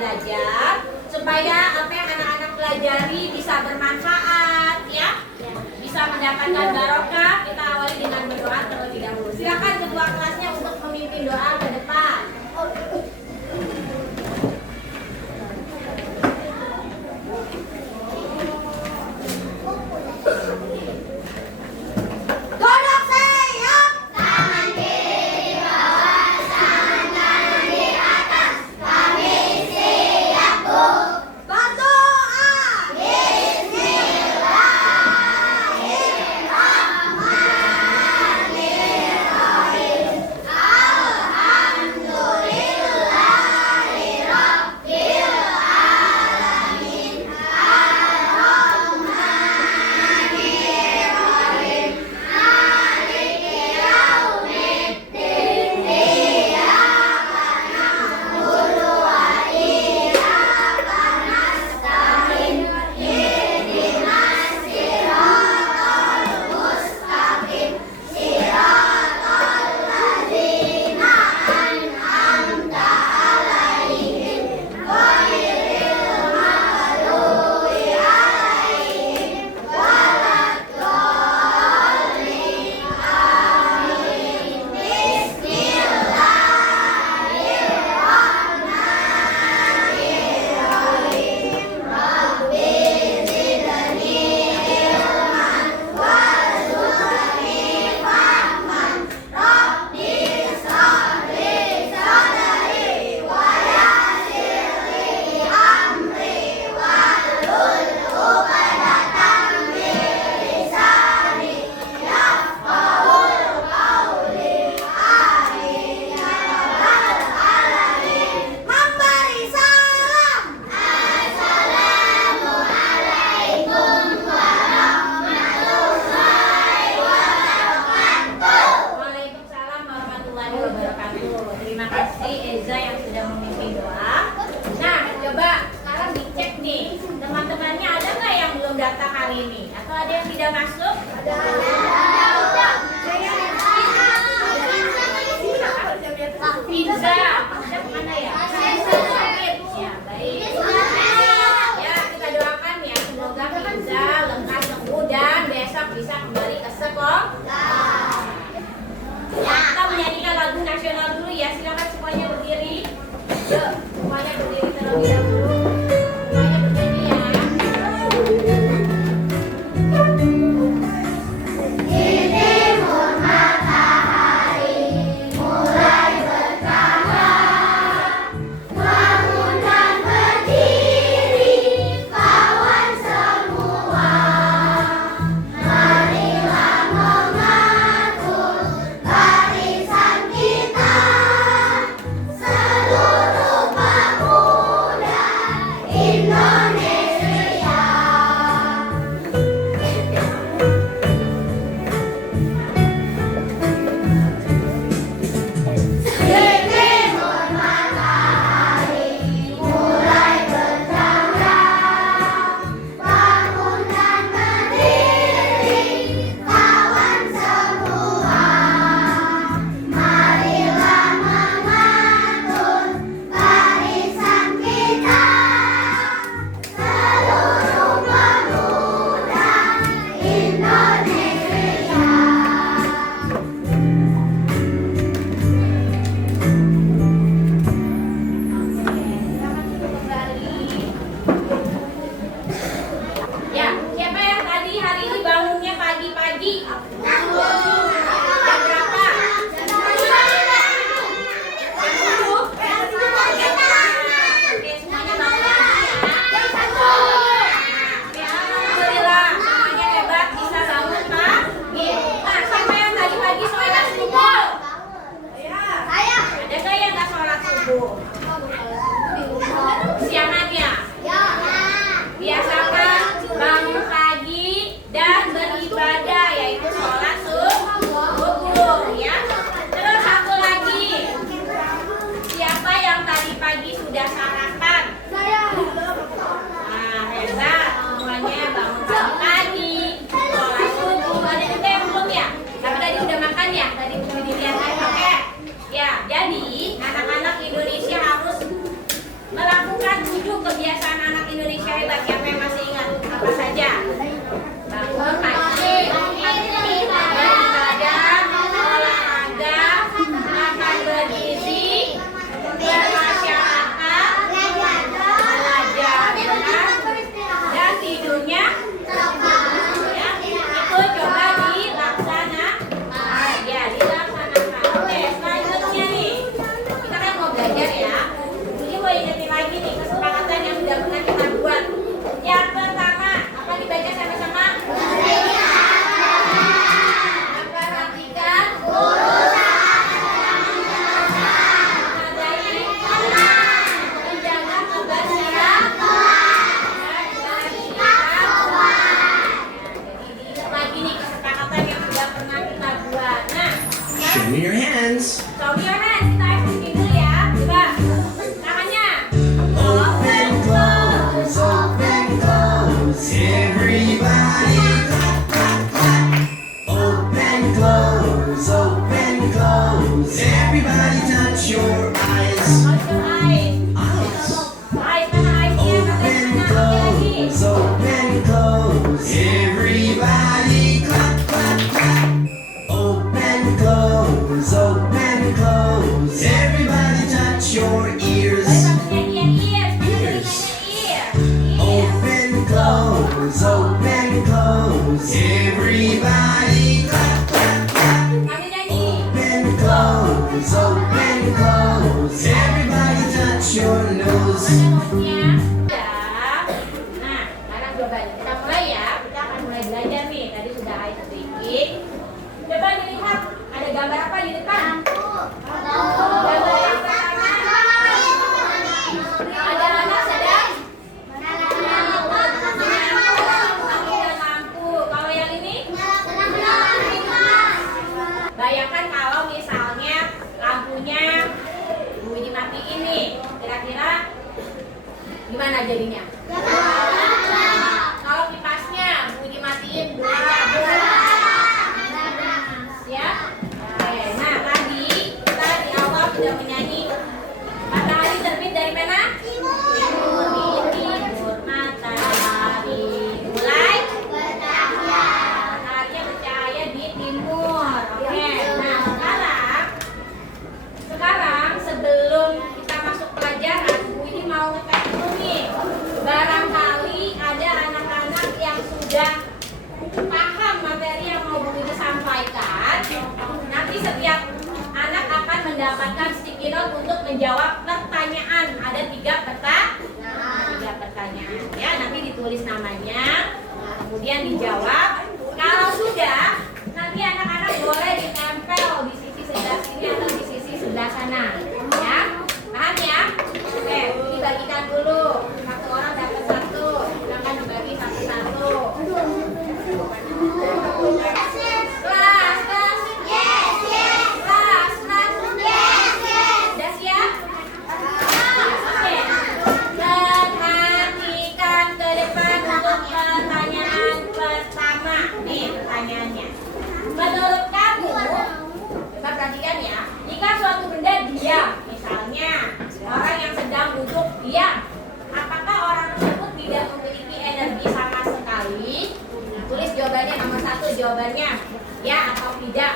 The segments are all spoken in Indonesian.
belajar supaya apa yang anak-anak pelajari bisa bermanfaat ya, bisa mendapatkan barokah. Kita awali dengan berdoa terlebih dahulu. Silakan ketua kelasnya untuk memimpin doa ke depan. Datang hari ini atau ada yang tidak masuk? Ada. Pizza. Mana ya? Ya, baik. Ya, kita doakan ya semoga Pizza lekas sembuh dan besok bisa kembali ke sekolah. Ya, kita menyanyikan lagu nasional dulu ya. Silakan semuanya berdiri. Yuk, semuanya berdiri terlebih dahulu. Semuanya berdiri ya. Seluruh pemuda kebiasaan anak Indonesia hebat. Siapa yang masih ingat apa saja? Bangun pagi, beribadah, olahraga, makan bergizi, bermasyarakat, belajar, dan tidurnya. Ya, itu coba dilaksanakan. Ya, dilaksanakan. Oke, selanjutnya nih, kita kan mau belajar ya. Ini mau ingetin lagi nih kesepakatan yang sudah pernah kita buat. Yang pertama, apa dibaca sama-sama? Memperhatikan guru menghargai menjaga kebersihan lagi nih kesepakatan yang sudah pernah kita buat. Nah, Show me your hands. show me your hands. Kita activity dulu ya. Coba tangannya. Open, close, open, close. Everybody clap, clap, clap. Open, close, open, close. Everybody touch your eyes. Close your eyes. Eyes. Eyes, mana eyesnya? Open, Mana? Oke lagi. close, open, close. Everybody clap, clap, clap. Open, close, open, close. Everybody touch your ears. Baru satunya ear. Mana telinganya ear? Ear. Open, close, open, close. Everybody clap, clap, clap. Kami nyanyi. Open, close, open, close. Everybody touch your nose. Mana notesnya? Udah. Nah, sekarang jawabannya. Kita mulai ya. Kita akan mulai belajar nih. Tadi sudah ice breaking. Coba dilihat. Ada gambar apa di depan? Gambar yang pertama. Ada anak sedang menyalakan lampu. Kalau yang ini? Bayangkan kalau misalnya lampunya Bu dimatiin nih. Kira-kira gimana jadinya? Kalau kipasnya Bu dimatiin, Bu cabut. Ya. Oke, nah tadi kita di awal sudah menyanyi matahari terbit dari mana? Timur. Timur matahari mulai mataharinya bercahaya di timur. Oke, nah sekarang sebelum kita masuk pelajaran, Bu ini mau ngetes dulu nih. Barangkali ada anak-anak yang sudah paham materi yang mau Bu ini sampaikan. Nanti setiap anak akan mendapatkan sticky note untuk menjawab pertanyaan. Ada 3 pertanyaan. Ya, nanti ditulis namanya, kemudian dijawab. Kalau sudah, nanti anak-anak boleh ditempel di sisi sebelah sini atau di sisi sebelah sana. Ya, paham ya? Oke, dibagikan dulu. Satu orang dapat 1. Silakan dibagi satu-satu. Kelas. Udah siap? Oke. Perhatikan ke depan untuk pertanyaan pertama. Nih pertanyaannya. Menurut kamu, coba perhatikan ya. Jika suatu benda diam, misalnya orang yang sedang duduk diam, apakah orang tersebut tidak memiliki energi sama sekali? Tulis jawabannya nomor 1, jawabannya ya atau tidak.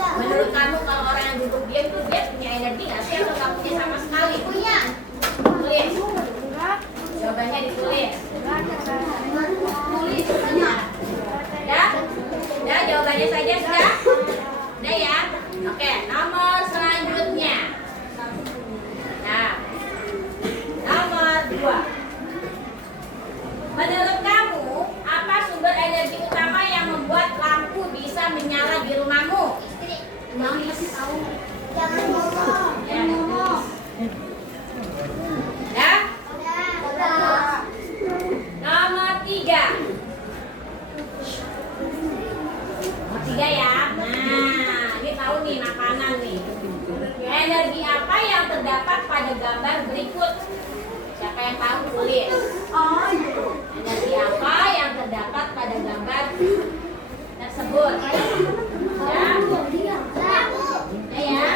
Menurut kamu kalau orang yang duduk diam itu dia punya energi nggak sih atau nggak punya sama sekali? Punya. Tulis. Jawabannya ditulis. Tulis. Ya? Udah jawabannya saja sudah? Udah ya? Oke, nomor selanjutnya. Nah, nomor 2. Menurut kamu, apa sumber energi utama yang membuat lampu bisa menyala di rumahmu? Mau dikasih tahu? Jangan ngomong. Ya. Ya? Nomor 3. Nomor 3 ya. Nah, ini tahu nih makanan nih. Energi apa yang terdapat pada gambar berikut? Siapa yang tahu tulis? Energi apa yang terdapat pada gambar tersebut? Ya, ya,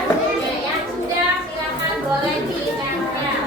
yang sudah silakan boleh ditempel.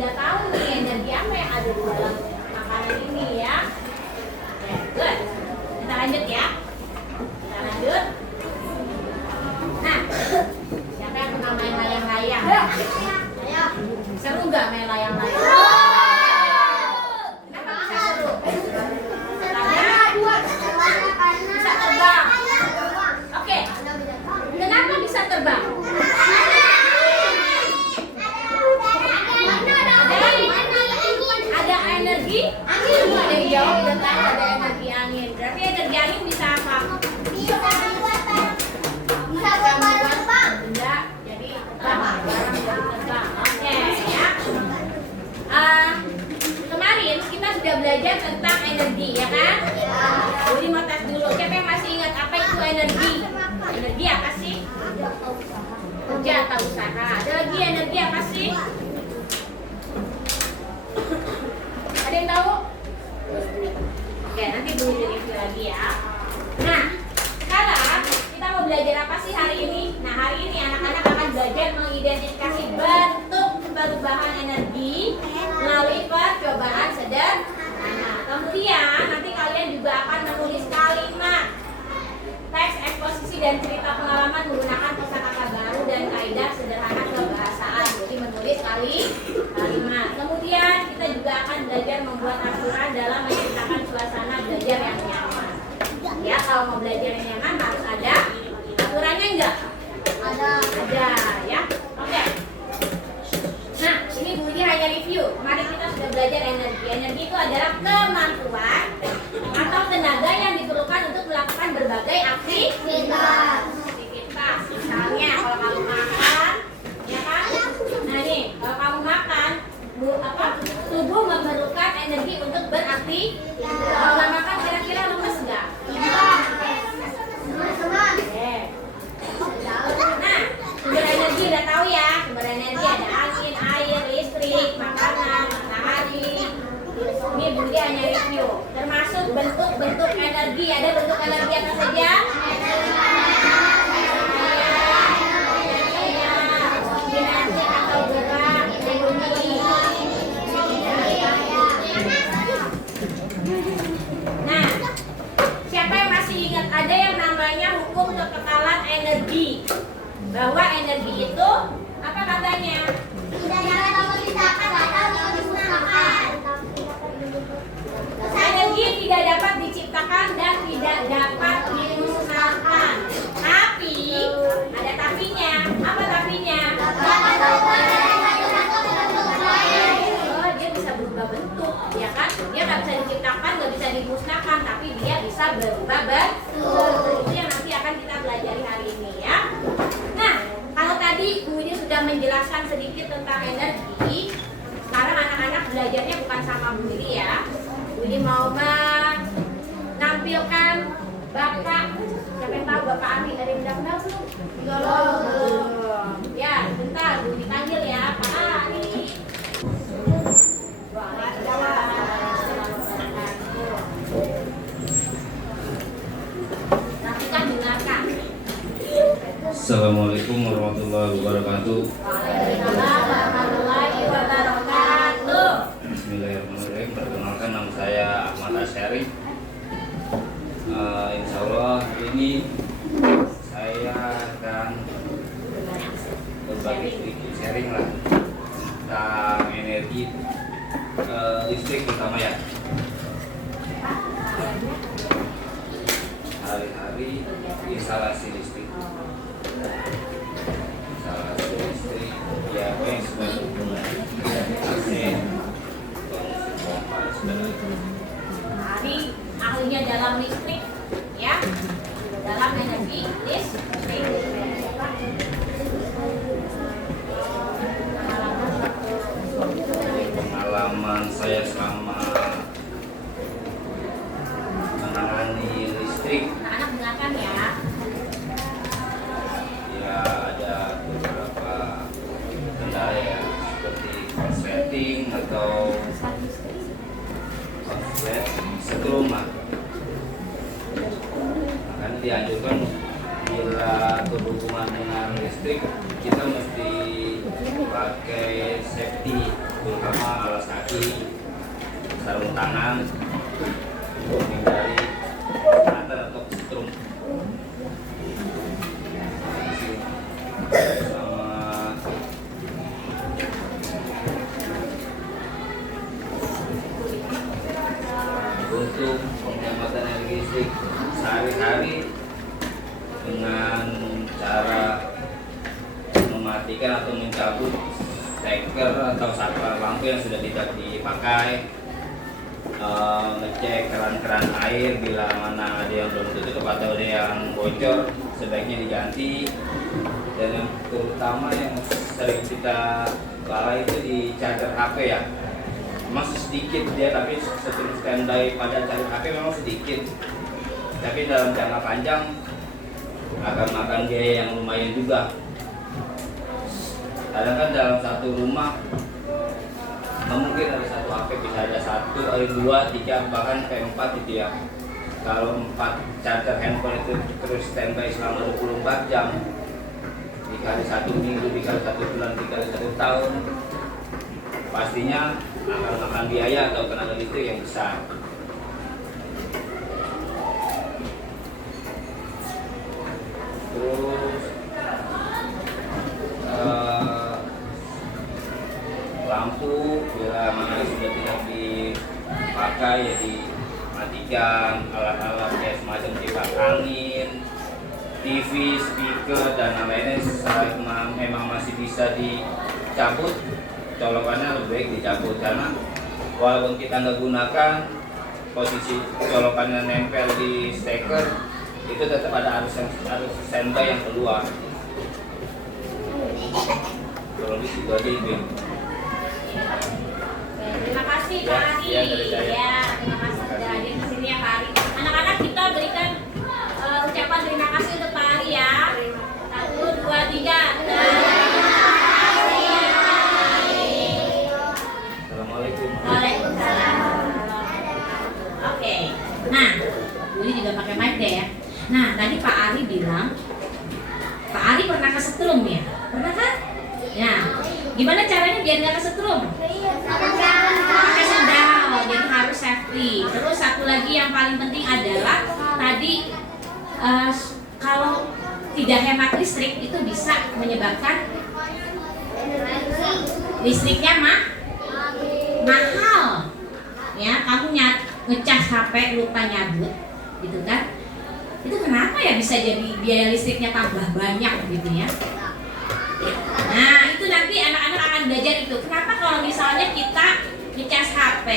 sudah tahu nih energi apa yang ada di dalam makanan ini ya. Oke, good. Kita lanjut ya. Kita lanjut. Nah, siapa yang pernah main layang-layang? Seru nggak main layang-layang? Kenapa bisa seru? Karena bisa terbang. Oke, kenapa bisa terbang? Ada energi angin. Ada yang jawab tentang ada energi angin. Berarti energi angin bisa apa? Bisa membuat benda jadi terbang. Barang jadi terbang. Oke ya. Kemarin kita sudah belajar tentang energi ya kan? Jadi mau tes dulu. Siapa yang masih ingat apa itu energi? Energi apa sih? Kerja atau usaha. Ada lagi energi apa sih? Ada yang tahu? Oke, nanti dulu review lagi ya. Nah, sekarang kita mau belajar apa sih hari ini? Nah, hari ini anak-anak akan belajar mengidentifikasi bentuk perubahan energi melalui percobaan sederhana. Kemudian nanti kalian juga akan menulis kalimat, teks eksposisi dan cerita pengalaman menggunakan kosakata baru dan kaidah sederhana kebahasaan. Jadi menulis kalimat. Kemudian kita juga akan belajar membuat aturan dalam menciptakan suasana belajar yang nyaman. Ya, kalau mau belajar yang nyaman harus ada aturannya enggak? Ada ya. Oke. Nah, ini Bu Widi hanya review. Kemarin kita sudah belajar energi. Energi itu adalah kemampuan atau tenaga yang diperlukan untuk melakukan berbagai aktivitas. Misalnya kalau kamu makan, ya kan? Nah nih, kalau kamu makan, tubuh memerlukan energi untuk beraktivitas. Kalau nggak makan, kira-kira lemes nggak? Nah, sumber energi udah tahu ya. Sumber energi ada angin, air, listrik, makanan, matahari. Ini Budi hanya review. Termasuk bentuk-bentuk energi. Ada bentuk energi apa saja? Energi atau gerak, bunyi. Nah, siapa yang masih ingat ada yang namanya hukum kekekalan energi? Bahwa energi itu apa katanya? Energi tidak dapat diciptakan dan tidak dapat dimusnahkan. Tapi ada tapinya. Apa tapinya? Oh, dia bisa berubah bentuk, ya kan? Dia nggak bisa diciptakan, nggak bisa dimusnahkan, tapi dia bisa berubah bentuk. Itu yang nanti akan kita pelajari hari ini ya. Nah, kalau tadi Bu Widi sudah menjelaskan sedikit tentang energi, sekarang anak-anak belajarnya bukan sama Bu Widi ya. Bu Widi mau menampilkan Bapak, siapa yang tahu Bapak Ami dari Undang-Undang belum? Belum. Ya, bentar Bu Widi panggil ya, Pak Ami. Nantikan dengarkan. Assalamualaikum warahmatullahi wabarakatuh. Waalaikumsalam warahmatullahi wabarakatuh. Bismillahirrahmanirrahim. Perkenalkan, nama saya Ahmad Asyari. Insya Allah hari ini saya akan berbagi sedikit sharing lah tentang energi listrik terutama ya. Hari-hari instalasi listrik. Ya, yang sebagai hubungan AC, pompa, Hari ahlinya dalam listrik, ya, dalam energi listrik. Pengalaman saya selama menangani listrik, Anak-anak dengarkan ya. ya ada beberapa kendala ya, seperti korsleting atau korslet setrum. Makanya dianjurkan bila berhubungan dengan listrik kita mesti pakai safety tool pertama alas kaki, sarung tangan untuk menghindari kanker atau setrum. Sama untuk penghematan energi listrik sehari-hari dengan cara mematikan atau mencabut steker atau saklar lampu yang sudah tidak dipakai, ngecek keran-keran air bila mana ada yang belum tutup atau ada yang bocor sebaiknya diganti, dan yang terutama yang sering kita lalai itu di charger HP ya. Masih sedikit dia, tapi setrum standby pada charger HP memang sedikit, tapi dalam jangka panjang akan makan biaya yang lumayan juga. Kadang kan dalam satu rumah mungkin ada satu HP, bisa ada 1, 2, 3, bahkan kayak 4 gitu ya. Kalau 4 charger handphone itu terus standby selama 24 jam, dikali 1 minggu, dikali 1 bulan, dikali 1 tahun, pastinya akan makan biaya atau tenaga listrik yang besar. Terus lampu bila mana sudah tidak dipakai ya dimatikan. Alat-alat kayak semacam kipas angin, TV, speaker dan lain-lainnya memang masih bisa dicabut, colokannya lebih baik dicabut, karena walaupun kita nggak gunakan, posisi colokannya nempel di steker itu tetap ada arus standby yang keluar. Kalau di situ aja itu. Terima kasih Pak Ari. Ya, dari saya. Ya, terima kasih sudah hadir di sini ya Pak Ari. Anak-anak kita berikan ucapan terima kasih untuk Pak Ari ya. 1, 2, 3. Assalamualaikum. Waalaikumsalam. Oke. Nah, ini juga pakai mic deh ya. Nah, tadi Pak Ari bilang Pak Ari pernah kesetrum ya? Pernah kan? Ya. Gimana caranya biar nggak kesetrum? Pakai sendal, jadi harus safety. Terus satu lagi yang paling penting adalah tadi kalau tidak hemat listrik itu bisa menyebabkan listriknya mahal. Ya, kamu ngecas HP lupa nyabut, gitu kan? Itu kenapa ya bisa jadi biaya listriknya tambah banyak gitu ya? Nah, itu nanti anak-anak akan belajar itu. Kenapa kalau misalnya kita ngecas HP,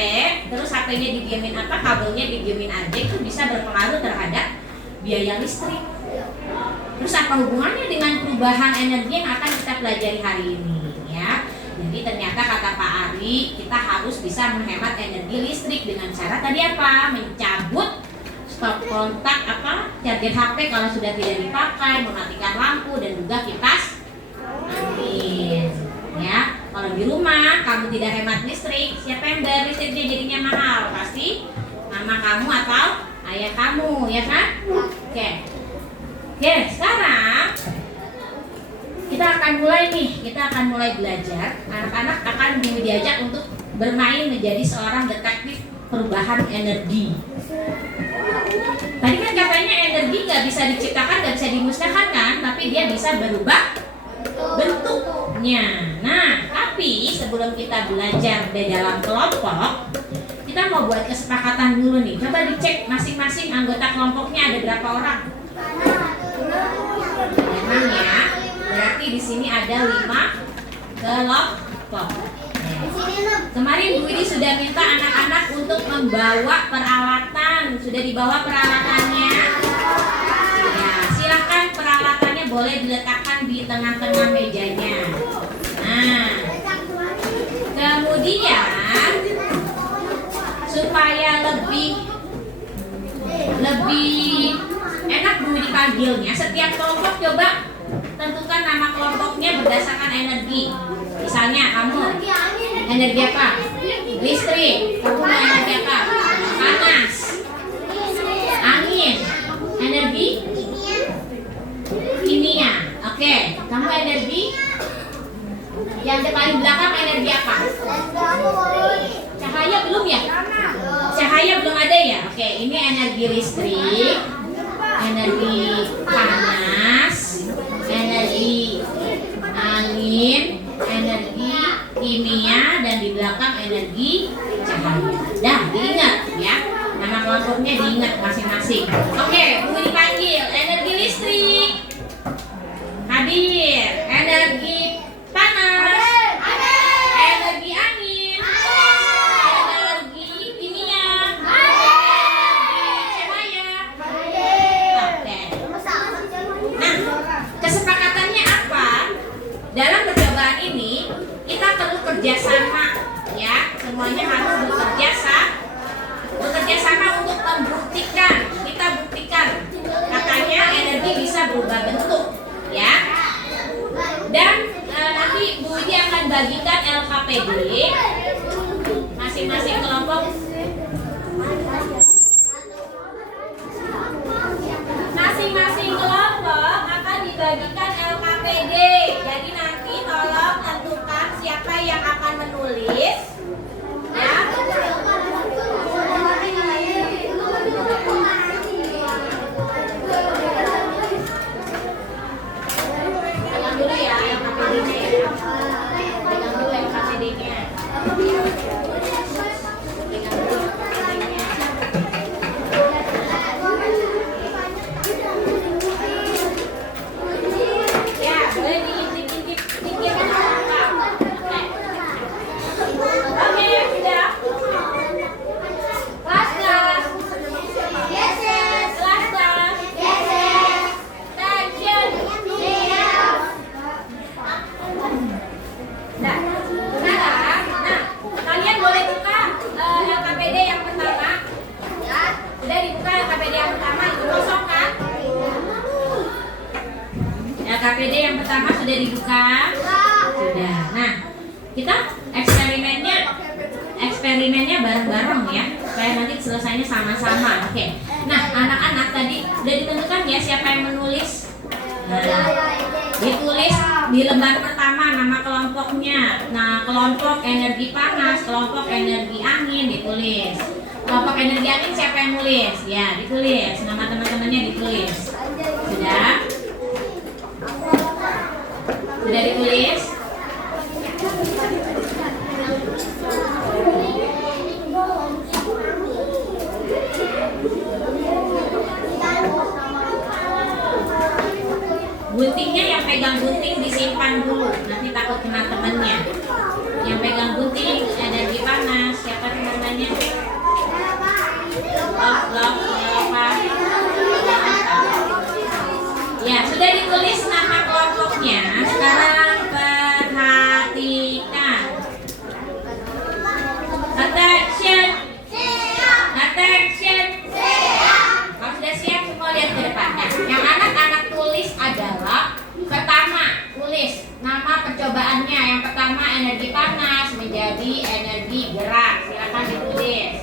terus HP-nya didiemin kabelnya didiemin aja, itu bisa berpengaruh terhadap biaya listrik. Terus apa hubungannya dengan perubahan energi yang akan kita pelajari hari ini ya? Jadi ternyata kata Pak Ari, kita harus bisa menghemat energi listrik dengan cara tadi apa? Mencabut stop kontak charger HP kalau sudah tidak dipakai, mematikan lampu dan juga kipas angin. Ya, kalau di rumah kamu tidak hemat listrik, siapa yang bayar listriknya jadinya mahal? Pasti mama kamu atau ayah kamu, ya kan? Oke, sekarang kita akan mulai belajar. Anak-anak akan diajak untuk bermain menjadi seorang detektif perubahan energi. Tadi kan katanya energi nggak bisa diciptakan, nggak bisa dimusnahkan kan, tapi dia bisa berubah bentuknya. Nah, tapi sebelum kita belajar di dalam kelompok, kita mau buat kesepakatan dulu nih. Coba dicek masing-masing anggota kelompoknya ada berapa orang. Memang ya, berarti di sini ada 5 kelompok. Kemarin Bu Widi sudah minta anak-anak untuk membawa peralatan. Sudah dibawa peralatannya? Ya, silakan peralatannya boleh diletakkan di tengah-tengah mejanya. Nah, kemudian supaya lebih enak Bu Widi panggilnya, setiap kelompok coba tentukan nama kelompoknya berdasarkan energi. Misalnya kamu energi apa? Listrik. Kamu mau energi apa? Panas. Angin. Energi kimia. Oke. Kamu energi yang di paling belakang energi apa? energi listrik, energi panas, energi angin, energi kimia, dan di belakang energi cahaya. Dah diingat ya, nama kelompoknya diingat masing-masing. Oke, tunggu dipanggil. Energi listrik hadir, energi panas, energi angin, energi kimia, energi cahaya. Oke. Nah, kesepakatannya apa? Dalam percobaan ini kita perlu kerjasama, ya. Semuanya harus bekerja sama untuk membuktikan. Kita buktikan, katanya energi bisa berubah bentuk, ya. Dan nanti Bu Widi akan bagikan LKPD masing-masing kelompok. Masing-masing kelompok akan dibagikan LKPD. Jadi nanti tolong tentukan siapa yang akan menulis, ya. Pegang dulu ya LKPD-nya ya. Pegang dulu LKPD-nya. Pegang dulu LKPD-nya. Ya, boleh diintip-intip dikit apa? Oke, sudah. Kelas. Attention. Nah, sekarang, kalian boleh buka LKPD yang pertama. Sudah dibuka LKPD yang pertama, itu kosong kan? LKPD yang pertama sudah dibuka? Sudah. Nah, kita eksperimennya bareng-bareng ya, supaya nanti selesainya sama-sama. Oke. Nah, anak-anak tadi sudah ditentukan ya siapa yang menulis. Nah, ditulis di lembar pertama nama kelompoknya. Nah, kelompok energi panas, kelompok energi angin ditulis. Kelompok energi angin siapa yang nulis? Ya, ditulis. Nama teman-temannya ditulis. Sudah? Sudah ditulis? Guntingnya yang pegang gunting disimpan dulu, nanti takut kena temannya. Yang pegang gunting energi panas, siapa teman-temannya? Ya, sudah ditulis nama kelompoknya. Sekarang perhatikan. Attention. Kalau sudah siap semua lihat ke depannya. Yang anak-anak tulis adalah pertama, tulis nama percobaannya. Yang pertama energi panas menjadi energi gerak. Silakan ditulis.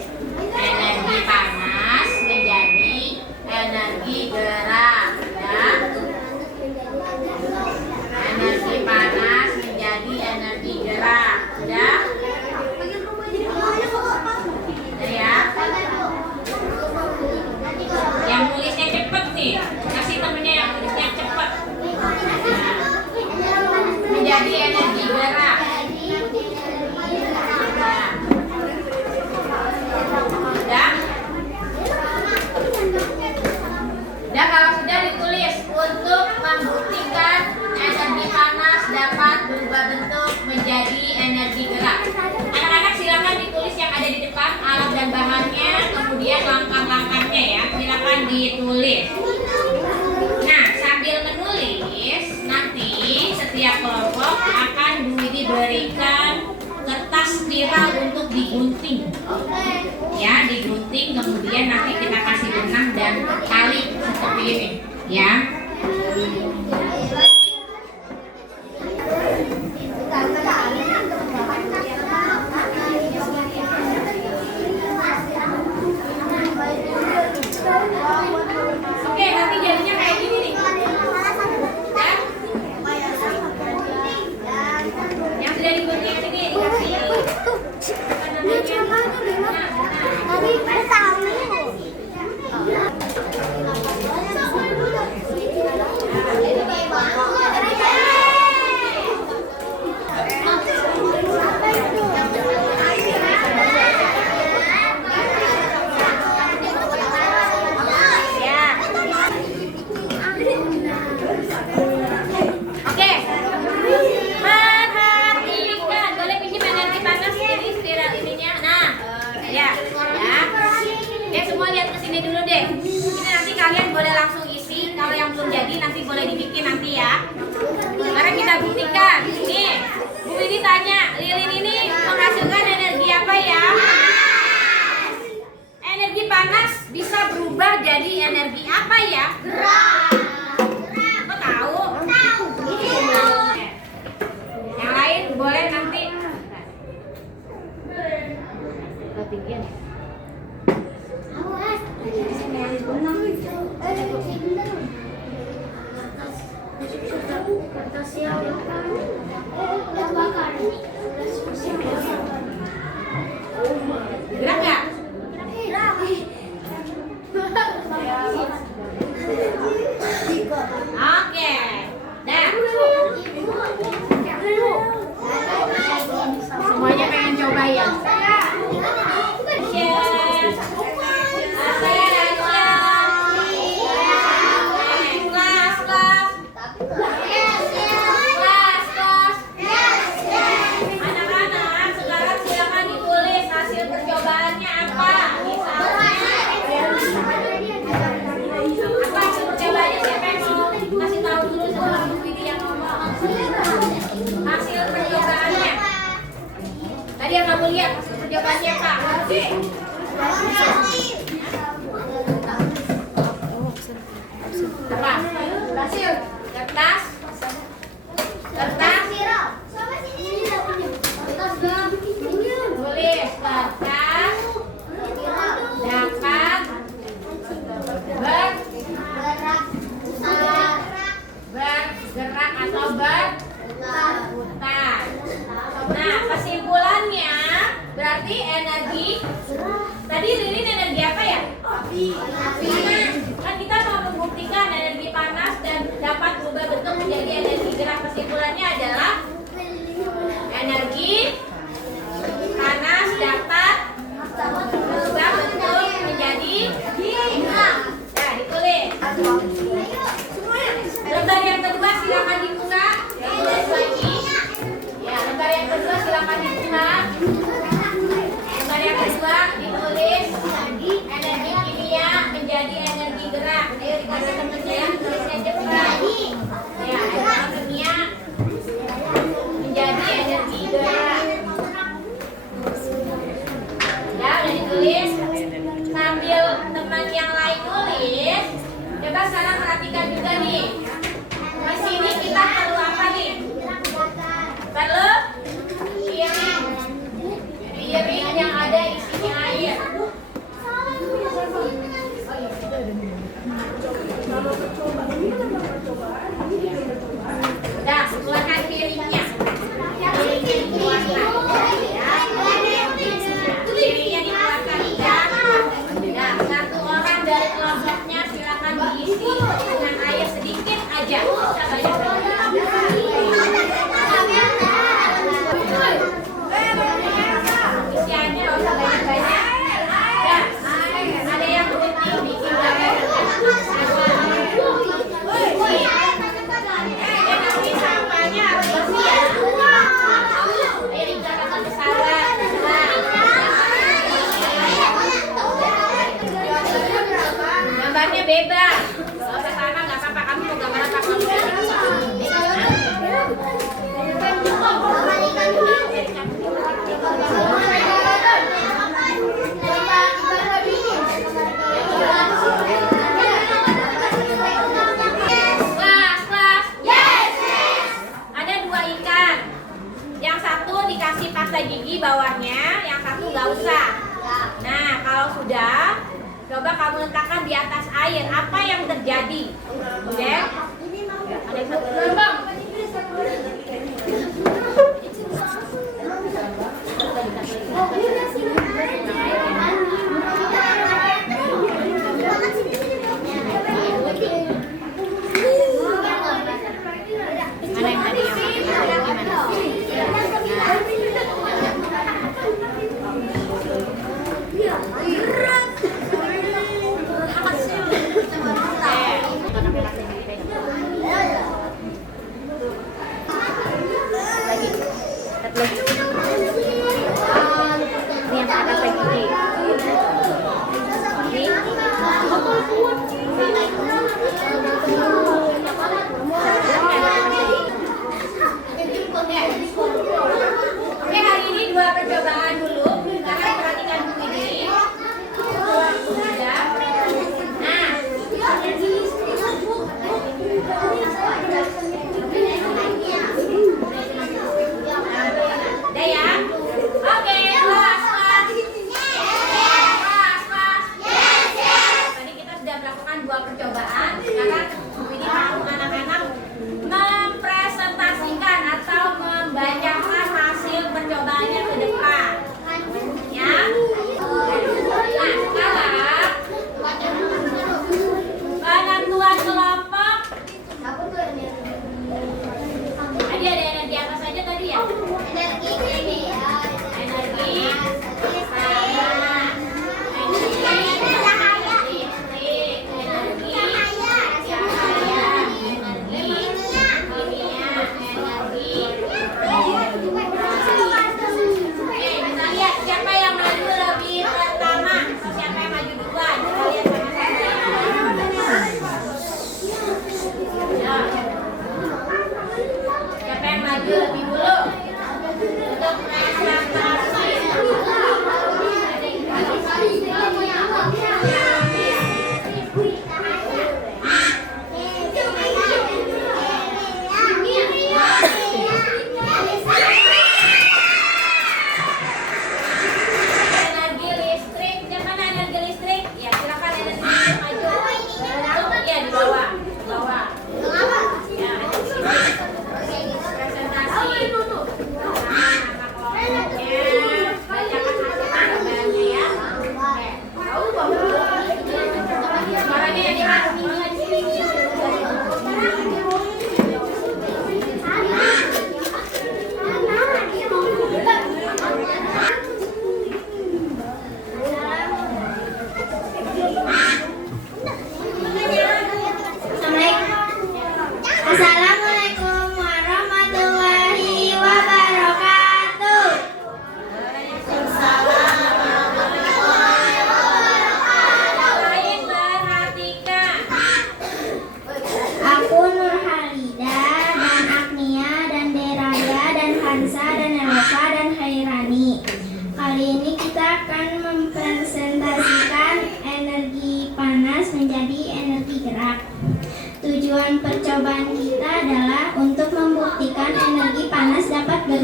Energi panas menjadi energi gerak. Ya. Energi panas menjadi energi gerak. Sudah? Ya. Yang tulisnya cepet nih, kasih temennya yang tulisnya cepet. Nah, menjadi energi gerak. Sudah? Dan kalau sudah ditulis untuk membuktikan energi panas dapat berubah bentuk menjadi energi gerak. Anak-anak silakan ditulis yang ada di depan alat dan bahannya, kemudian langkah-langkahnya ya, silakan ditulis. Nah, sambil menulis, nanti setiap kelompok akan diberikan kertas spiral untuk digunting. Ya, digunting, kemudian nanti kita kasih benang dan tali seperti ini, ya. Oke, nanti jadinya kayak gini nih. Ya. Yang sudah digunting sini dikasih. ini dulu deh. Ini nanti kalian boleh langsung isi. Kalau yang belum jadi nanti boleh dibikin nanti ya. Sekarang kita buktikan. Nih, Bu Widi tanya, lilin ini menghasilkan energi apa ya? Energi panas bisa berubah jadi energi apa ya? Kok tahu? Yang lain boleh nanti. Ketinggian ya? Gerak nggak? Oke. Dah. Semuanya pengen coba ya? Hasil percobaannya. Tadi yang kamu lihat hasil percobaannya Kak. Apa? Hasil kertas. Kertas. Tulis kertas. Dapat bergerak atau berputar. Nah, kesimpulannya berarti energi tadi lilin energi apa ya? Api. Kan kita mau membuktikan energi panas dan dapat berubah bentuk menjadi energi gerak. Kesimpulannya adalah energi panas dapat berubah bentuk menjadi gerak. Nah, ditulis. Lembar yang kedua silakan dibuka. Tulis lagi. Ya, lembar yang kedua silakan dibuka. Lembar yang kedua ditulis energi kimia menjadi energi gerak. Ayo dikasih temennya yang tulisnya cepat. Ya, energi kimia menjadi energi gerak. Ya, udah ditulis. Sambil teman yang lain nulis, coba sekarang perhatikan juga nih. Di sini kita perlu apa nih? Perlu piring yang ada isinya air. Udah, keluarkan piringnya. Piringnya dikeluarkan. Piringnya dikeluarkan ya. Nah, satu orang dari kelompoknya silakan diisi dengan air sedikit aja. Bisa banyak-banyak. Isiannya nggak usah banyak-banyak. Ya, ada yang penting bikin gambar. Ya, nanti sampahnya harus bersih ya. Piring jangan besaran. Gambarnya bebas. Gak usah sama, gak apa-apa. Kamu mau gambar apa? Kamu ada dua ikan. Yang satu dikasih pasta gigi bawahnya, yang satu nggak usah. Nah, kalau sudah, coba kamu letakkan di atas air. Apa yang terjadi? Oke? Ada yang satu gelombang. Mana yang tadi yang lagi. Ini yang atas lagi.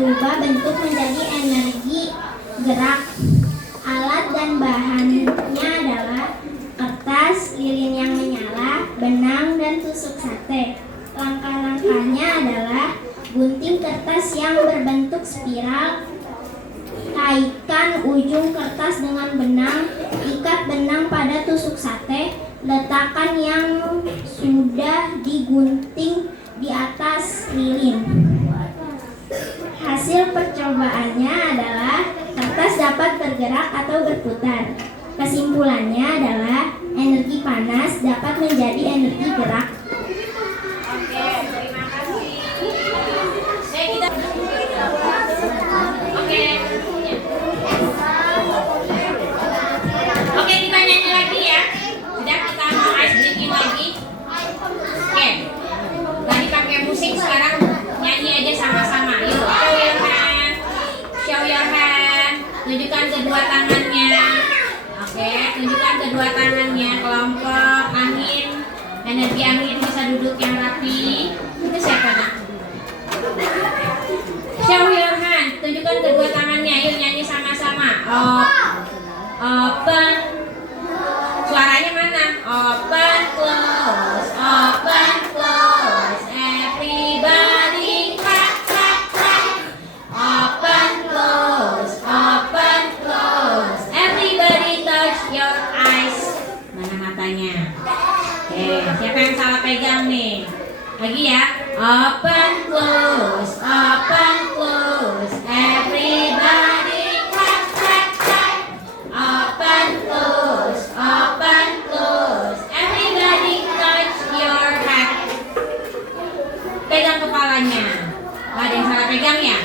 berubah bentuk menjadi energi gerak. Alat dan bahannya adalah kertas, lilin yang menyala, benang, dan tusuk sate. Langkah-langkahnya adalah gunting kertas yang berbentuk spiral, kaitkan ujung kertas dengan benang, ikat benang pada tusuk sate, letakkan yang sudah digunting di atas lilin. Hasil percobaannya adalah kertas dapat bergerak atau berputar. Kesimpulannya adalah energi panas dapat menjadi energi gerak. Oke, terima kasih. Kita Oke, kita nyanyi lagi ya. Sudah, kita mau ice breaking lagi. Oke. Tadi pakai musik, sekarang nyanyi aja sama-sama. Yuk, show your hand. Show your hand. Tunjukkan kedua tangannya. Oke, tunjukkan kedua tangannya. Kelompok angin. Energi angin bisa duduk yang rapi. Itu siapa, Nak? Show your hand. Tunjukkan kedua tangannya. Yuk nyanyi sama-sama. Open. Suaranya mana? Open, close. Open, close. Everybody clap, clap, clap. Open, close. Open, close. Everybody touch your eyes. Mana matanya? Oke, siapa yang salah pegang nih? Lagi ya. Open, close. Open, close. Everybody clap, clap, clap. Open, close. Open, close. Everybody touch your head. Pegang kepalanya. Ada yang salah pegang ya?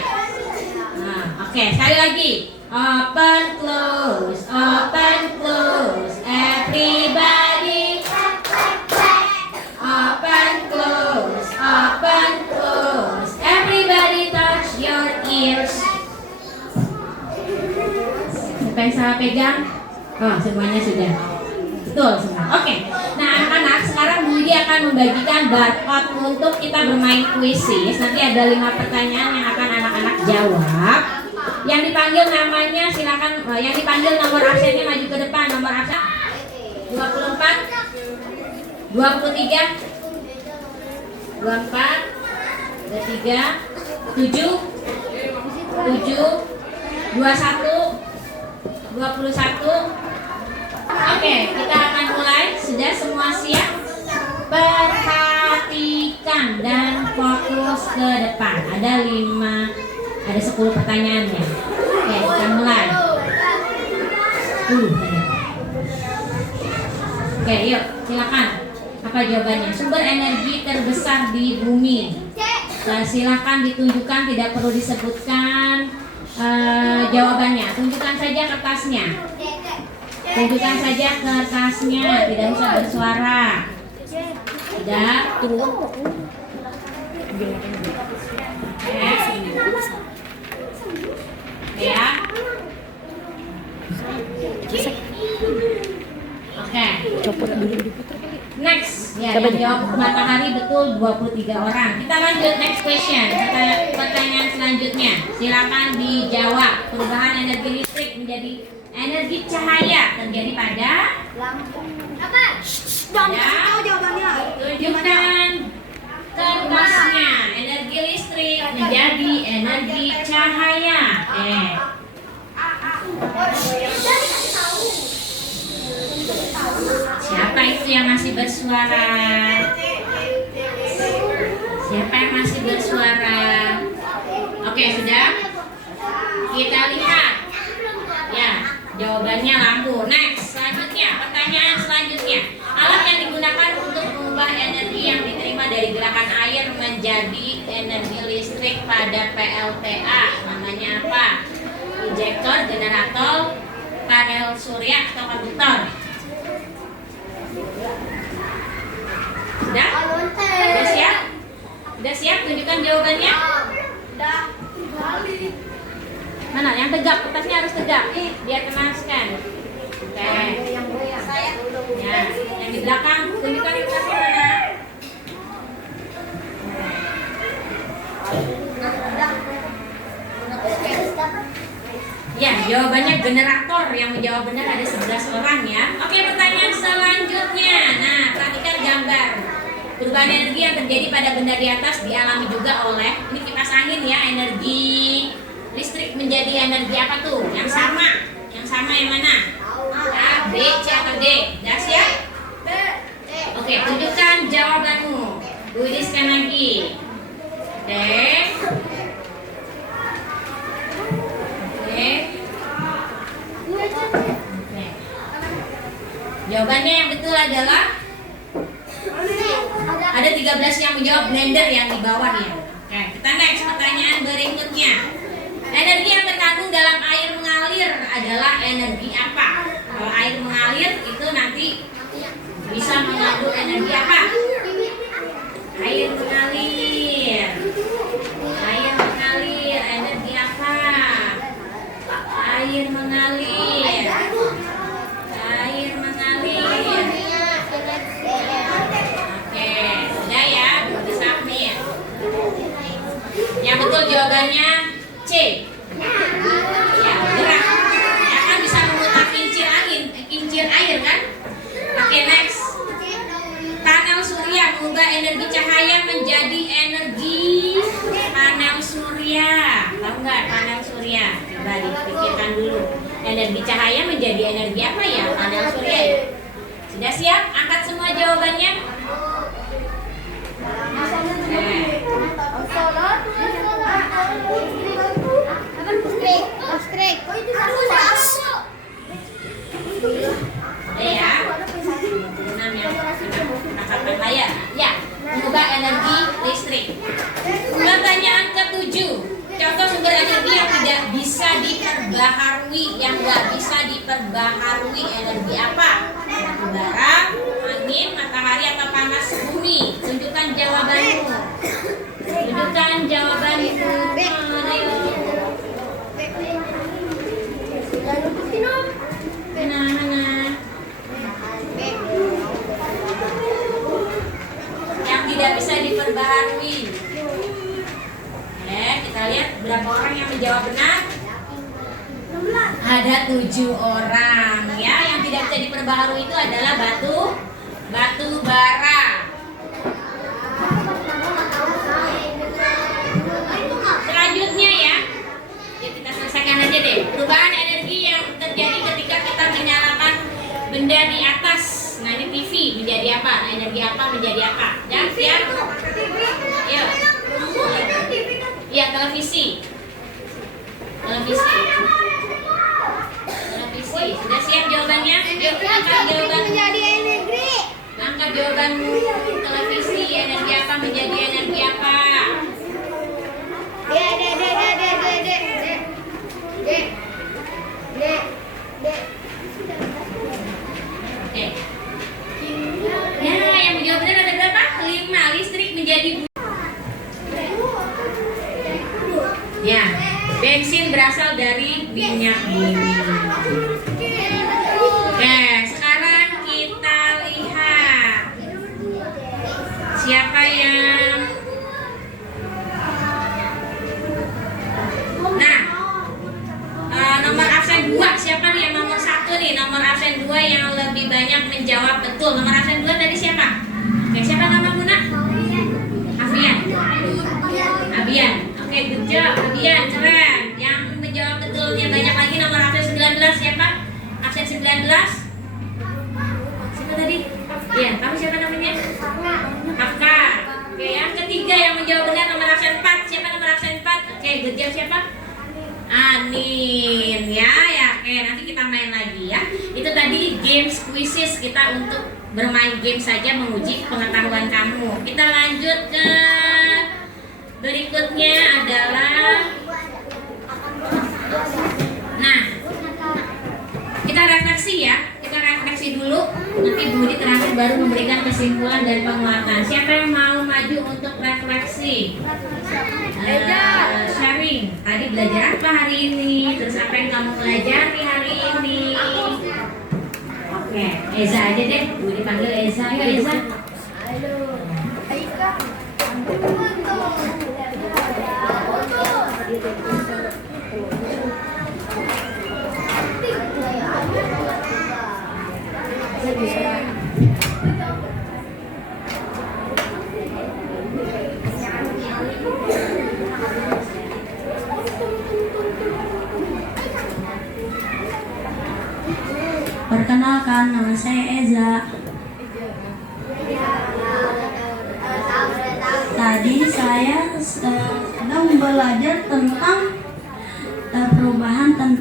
Nah, oke, sekali lagi. Open, close. Open, close. Everybody clap, clap, clap. Open, close. Open, close. Everybody touch your ears. Siapa yang salah pegang? Oh, semuanya sudah. Betul semua. Oke. Nah, anak-anak, sekarang Bu Widi akan membagikan barcode untuk kita bermain kuisis. Nanti ada 5 pertanyaan yang akan anak-anak jawab. Yang dipanggil namanya silakan, yang dipanggil nomor absennya maju ke depan. Nomor absen 24, 23, 24, 23, 7, 21, 21. Oke, kita akan mulai. Sudah semua siap? Perhatikan dan fokus ke depan. Ada 10 pertanyaannya. Oke, kita mulai. Oke, yuk, silakan. Apa jawabannya? Sumber energi terbesar di bumi. Silakan ditunjukkan, tidak perlu disebutkan jawabannya. Tunjukkan saja kertasnya. Tunjukkan saja kertasnya, tidak usah bersuara. Tidak. Ya. Oke. Next, ya, yang jawab matahari betul 23 orang. Kita lanjut next question. Pertanyaan selanjutnya. Silakan dijawab. Perubahan energi listrik menjadi energi cahaya terjadi pada lampu. Apa? Ya. Tunjukkan kertasnya. Energi listrik menjadi energi cahaya. Siapa itu yang masih bersuara? Siapa yang masih bersuara? Oke, sudah. Kita lihat. Ya, jawabannya lampu. Next, selanjutnya, pertanyaan selanjutnya. Alat yang digunakan untuk mengubah energi yang diterima dari gerakan air menjadi energi listrik pada PLTA. Namanya apa? Injektor, generator, panel surya, atau konduktor? Sudah? Sudah siap? Sudah siap? Tunjukkan jawabannya. Mana? Yang tegak, kertasnya harus tegak. Biar kenaskan. Oke. Ya, yang di belakang, tunjukkan kertasnya mana? Ya, jawabannya generator. Yang menjawab benar ada 11 orang ya. Oke, pertanyaan selanjutnya. Nah, perhatikan gambar. Perubahan energi yang terjadi pada benda di atas dialami juga oleh, ini kita sahin ya, energi listrik menjadi energi apa tuh? Yang sama yang mana? A, B, C atau D? Jelas ya? Oke, tunjukkan jawabanmu. Tuliskan lagi. D. Oke. Jawabannya yang betul adalah ada 13 yang menjawab blender yang di bawah ya. Oke, kita next pertanyaan berikutnya. Energi yang terkandung dalam air mengalir adalah energi apa? Kalau air mengalir itu nanti bisa mengandung energi apa? Air mengalir. Air mengalir, energi apa? Air mengalir. Air mengalir. Oke, sudah ya, udah submit. Yang betul jawabannya C. Ya, gerak. Ya kan bisa memutar kincir air kan? Oke, next. Panel surya mengubah energi cahaya menjadi energi panel surya. Tahu nggak panel surya? Coba dipikirkan dulu. Energi cahaya menjadi energi apa ya? Panel surya ya? Sudah siap? Angkat semua jawabannya. Ya, ya, mengubah energi listrik. Pertanyaan ke-7. Contoh sumber energi yang tidak bisa diperbaharui, yang nggak bisa diperbaharui energi apa? Batu bara, angin, matahari atau panas bumi. Tunjukkan jawabanmu. Tunjukkan jawabanmu. Ayo. Yang tidak bisa diperbaharui. Kita lihat berapa orang yang menjawab benar. Ada 7 orang ya. Yang tidak bisa diperbaharui itu adalah batu bara. Selanjutnya ya, kita selesaikan aja deh. Perubahan energi yang terjadi ketika kita menyalakan benda di atas. Nah, ini TV menjadi apa? Energi apa menjadi apa? Dan siap? Yuk. Iya, televisi. Sudah siap jawabannya? Yuk, angkat jawaban. Angkat jawabanmu. Televisi energi apa menjadi energi apa? Oke. Ya, yang menjawab benar ada berapa? 5. Listrik menjadi ya, bensin berasal dari minyak bumi. Oke, sekarang kita lihat siapa yang nomor absen 2. Siapa nih yang nomor 1 nih? Nomor absen 2 yang lebih banyak menjawab betul. Nomor absen 2 tadi siapa? Oke, siapa namamu nak? Abian. Oke, good job, Abian, keren. Yang menjawab betulnya banyak lagi nomor absen 19 siapa? Absen 19. Siapa tadi? Iya, kamu siapa namanya? Hafka. Oke, yang ketiga yang menjawab benar nomor absen 4. Siapa nomor absen 4? Oke, good job siapa? Anin ya. Oke, nanti kita main lagi ya. Itu tadi games quizzes kita untuk bermain game saja menguji pengetahuan kamu. Kita lanjut ke berikutnya adalah kita refleksi ya. Kita refleksi dulu. Nanti Budi terakhir baru memberikan kesimpulan dan penguatan. Siapa yang mau maju untuk refleksi? Sharing. Tadi belajar apa hari ini? Terus apa yang kamu pelajari hari ini? Oke, Eza aja deh. Budi panggil Eza. Ayo Eza. Halo. Perkenalkan, nama saya Eza. Tadi saya sedang belajar tentang perubahan energi.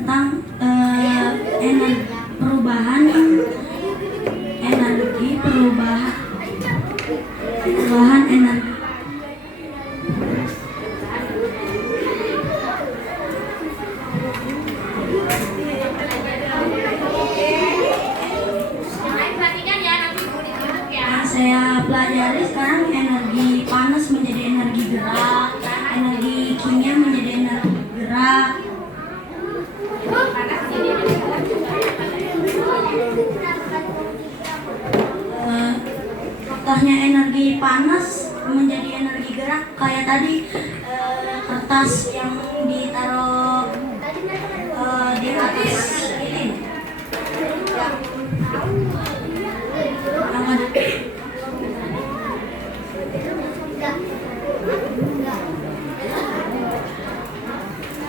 Perhatikan ya, nanti Bu ditunjuk ya. Yang saya pelajari sekarang energi panas menjadi energi gerak, energi kimia menjadi energi gerak. Contohnya energi panas menjadi energi gerak kayak tadi kertas yang ditaruh di atas ini.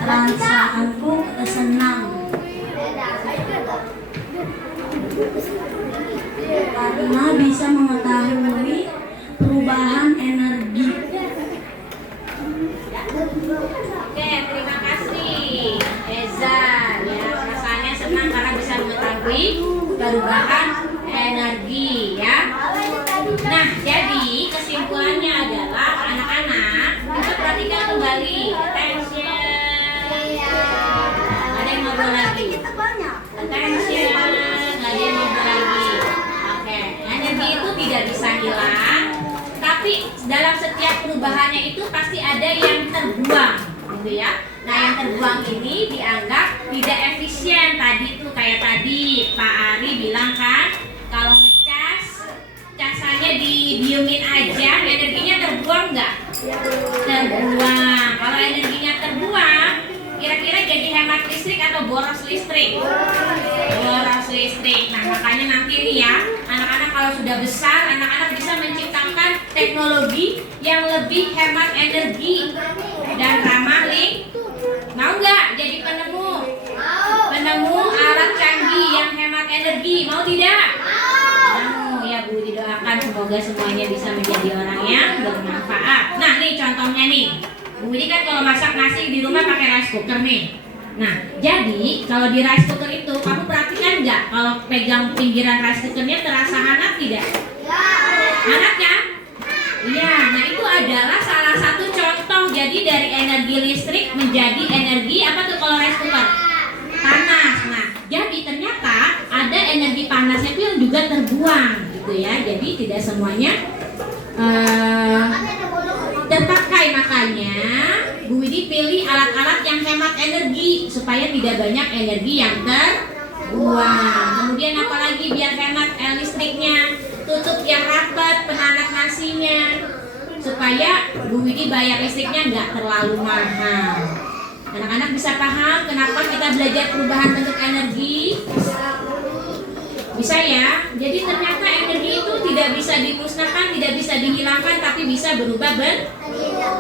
Perasaanku senang karena bisa mengetahui perubahan energi. Oke, terima kasih Eza ya. Perasaannya senang karena bisa mengetahui perubahan energi ya. Nah, jadi kesimpulannya adalah anak-anak kita perhatikan kembali. Attention. Ada yang ngobrol lagi. Attention. Ada yang ngobrol lagi. Oke, energi itu tidak bisa hilang, tapi dalam setiap perubahannya itu pasti ada yang terbuang, gitu ya. Nah, yang terbuang ini dianggap tidak efisien. Tadi tuh kayak tadi Pak Ari bilang kan, kalau casannya didiemin aja, energinya terbuang nggak? Terbuang. Kalau energinya terbuang, kira-kira jadi hemat listrik atau boros listrik? Boros listrik. Nah, makanya nanti nih ya, anak-anak kalau sudah besar, anak-anak bisa menciptakan teknologi yang lebih hemat energi dan ramah lingkungan. Mau nggak jadi penemu? Penemu alat canggih yang hemat energi, mau tidak? Mau ya Bu, didoakan semoga semuanya bisa menjadi orang yang bermanfaat. Nah nih contohnya nih, Bu ini kan kalau masak nasi di rumah pakai rice cooker nih. Nah jadi kalau di rice cooker itu kamu perhatikan nggak kalau pegang pinggiran rice cookernya terasa hangat tidak? Hangat kan? Iya, nah itu adalah salah satu contoh. Jadi dari energi listrik menjadi energi apa tuh kalau rice cooker? Panas. Nah, jadi ternyata ada energi panasnya itu yang juga terbuang, gitu ya. Jadi tidak semuanya terpakai. Makanya Bu Widi pilih alat-alat yang hemat energi supaya tidak banyak energi yang terbuang. Kemudian apalagi biar hemat listriknya? Tutup yang rapat penanak nasinya supaya Bu Widi bayar listriknya nggak terlalu mahal. Anak-anak bisa paham kenapa kita belajar perubahan bentuk energi? Bisa ya? Jadi ternyata energi itu tidak bisa dimusnahkan, tidak bisa dihilangkan, tapi bisa berubah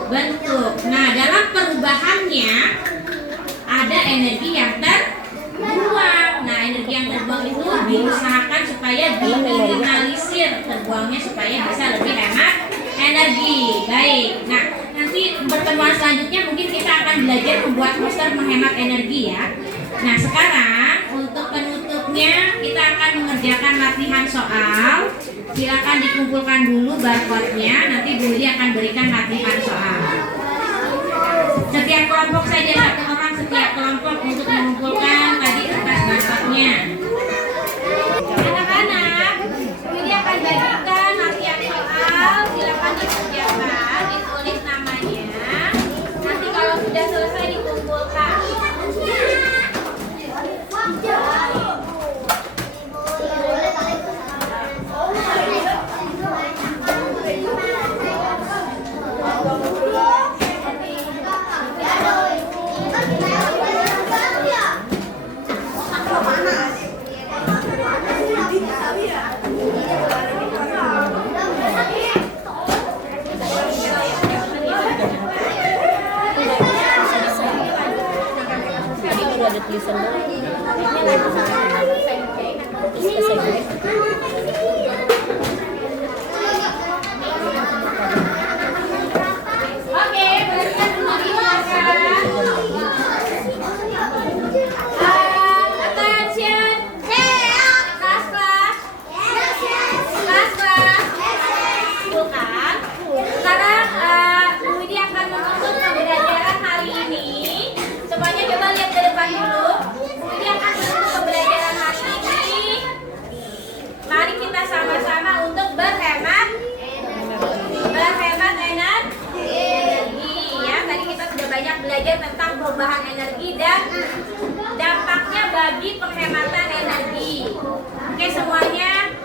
bentuk. Nah, dalam perubahannya ada energi yang terbuang. Nah, energi yang terbuang itu diusahakan supaya diminimalisir terbuangnya supaya bisa lebih hemat energi. Baik. Nah, nanti pertemuan selanjutnya mungkin kita akan belajar membuat poster menghemat energi ya. Nah, sekarang untuk penutupnya kita akan mengerjakan latihan soal. Silakan dikumpulkan dulu barcode-nya. Nanti Bu Widi akan berikan latihan soal. Setiap kelompok saja satu orang setiap kelompok untuk mengumpulkan tadi kertas barcode-nya. Anak-anak, Bu Widi akan bagikan latihan soal. Silakan dikerjakan, ditulis namanya. Nanti kalau sudah selesai dikumpulkan. Ada tulisan Oke, berarti dulu dimakan. Attention. Kelas. Bukan. Sekarang Bu Widi akan menutup pembelajaran hari ini. Semuanya coba lihat ke depan dulu. Bu Widi akan menutup pembelajaran hari ini. Mari kita sama-sama untuk berhemat energi ya. Tadi kita sudah banyak belajar tentang perubahan energi dan dampaknya bagi penghematan energi. Oke semuanya,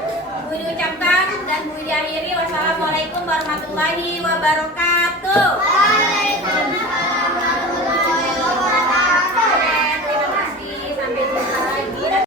Bu Widi ucapkan dan Bu Widi akhiri. Wassalamualaikum warahmatullahi wabarakatuh.